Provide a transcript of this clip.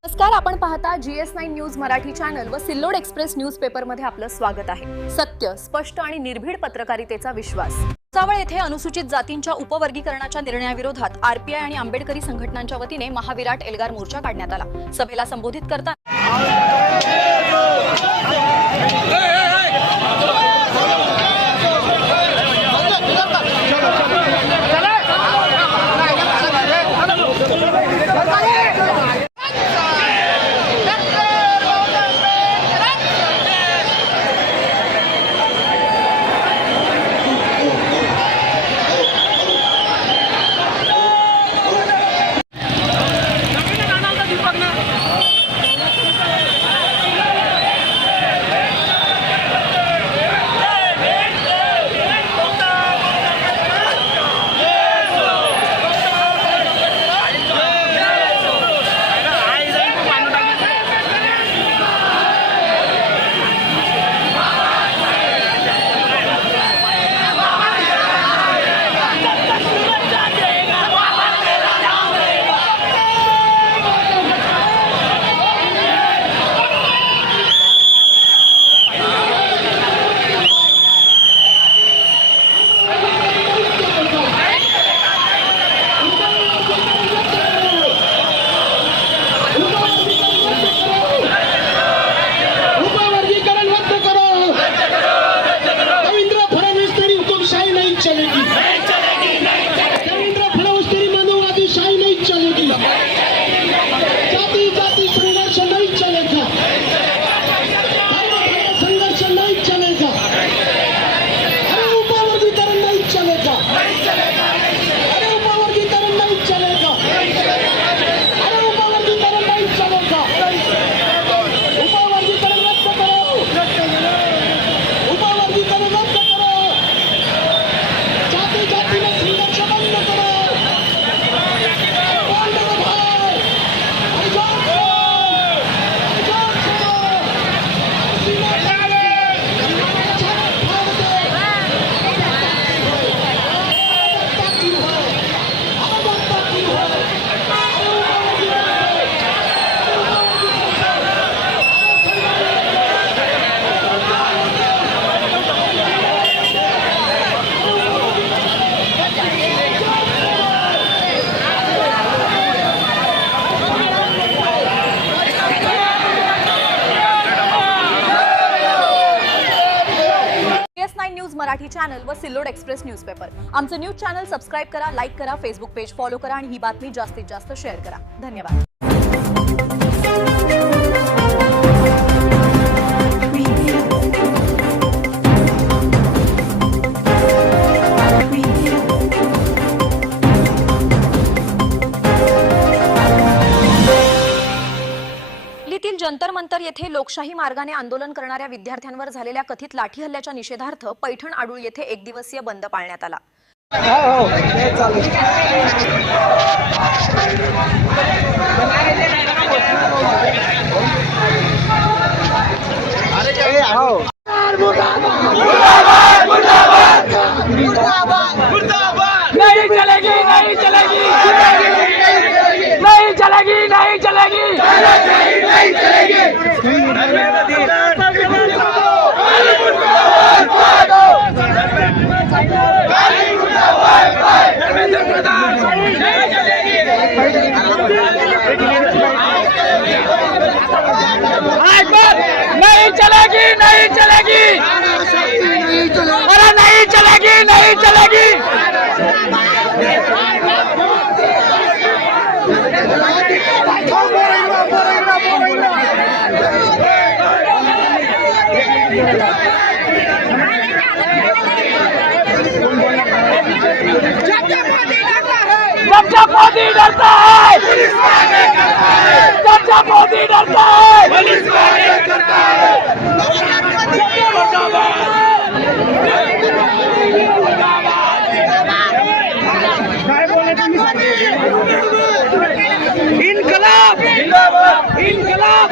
नमस्कार, आपण पाहता GS9 न्यूज मराठी चॅनल व सिल्लोड एक्सप्रेस न्यूज पेपर मध्ये आपलं स्वागत आहे। सत्य, स्पष्ट आणि निर्भीड पत्रकारितेचा विश्वास। भुसावळ येथे अनुसूचित जातींच्या उपवर्गीकरणाच्या निर्णयाविरोधात RPI आणि आंबेडकरी संघटनांच्या वतीने महाविराट एल्गार मोर्चा काढण्यात आला। सभेला संबोधित करताना मराठी चॅनल व सिल्लोड एक्सप्रेस न्यूज पेपर। आमचं न्यूज चॅनल सबस्क्राइब करा, लाईक करा, फेसबुक पेज फॉलो करा आणि ही बातमी जास्तीत जास्त शेअर करा। धन्यवाद। जंतर मंतर येथे लोकशाही मार्गाने आंदोलन करणाऱ्या विद्यार्थ्यांवर झालेल्या कथित लाठी हल्ल्याच्या निषेधार्थ पैठण आडूळ येथे एक दिवसीय बंद पाळण्यात आला। नहीं चलेगी, नहीं चलेगी, नहीं चलेगी, नहीं चलेगी, नहीं चलेगी। नहीं चलेगी, नहीं चलेगी, अरे नहीं चलेगी, नहीं चलेगी। जब मोदी डरता है, पुलिस वाले करता है। जब मोदी डरता है, पुलिस वाले करता है। इनकलाब, इनकलाब, इनकलाब।